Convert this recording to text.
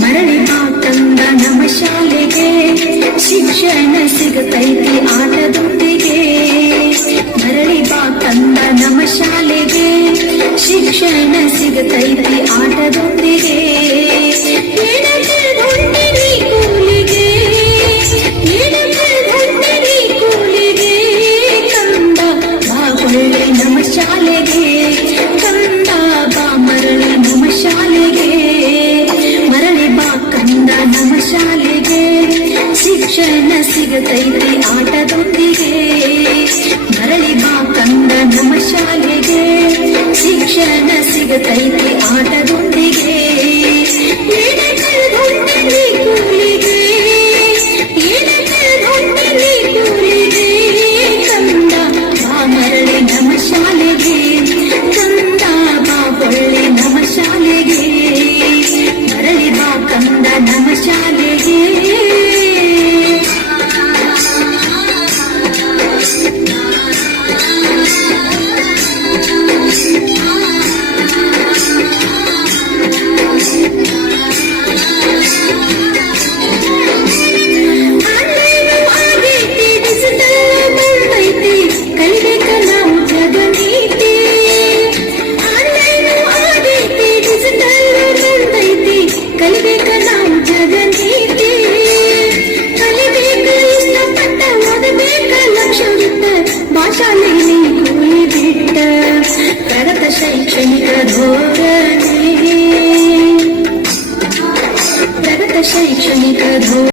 ಮರಳಿ ತಂದ ನಮ್ಮ ಶಾಲೆಗೆ ಶಿಕ್ಷಣ ಸಿಗತೈತಿ ಆಟದೊಂದಿಗೆ ಮರಳಿ ತಂದ ನಮ್ಮ ಶಾಲೆಗೆ ಶಿಕ್ಷಣ ಸಿಗತೈತಿ ಆಟದೊಂದಿಗೆ ನಮ್ಮ ಶಾಲೆಗೆ ಶಿಕ್ಷಣ ಸಿಗತೈತಿ ಆಟದೊಂದಿಗೆ. ಮರಳಿ ಬಾ ಕಂದ ನಮ್ಮ ಶಾಲೆಗೆ ಶಿಕ್ಷಣ ಸಿಗತೈತಿ ಆಟದೊಂದಿಗೆ. శైక్షణిక ధోరణి. ప్రగత శైక్షణిక ధో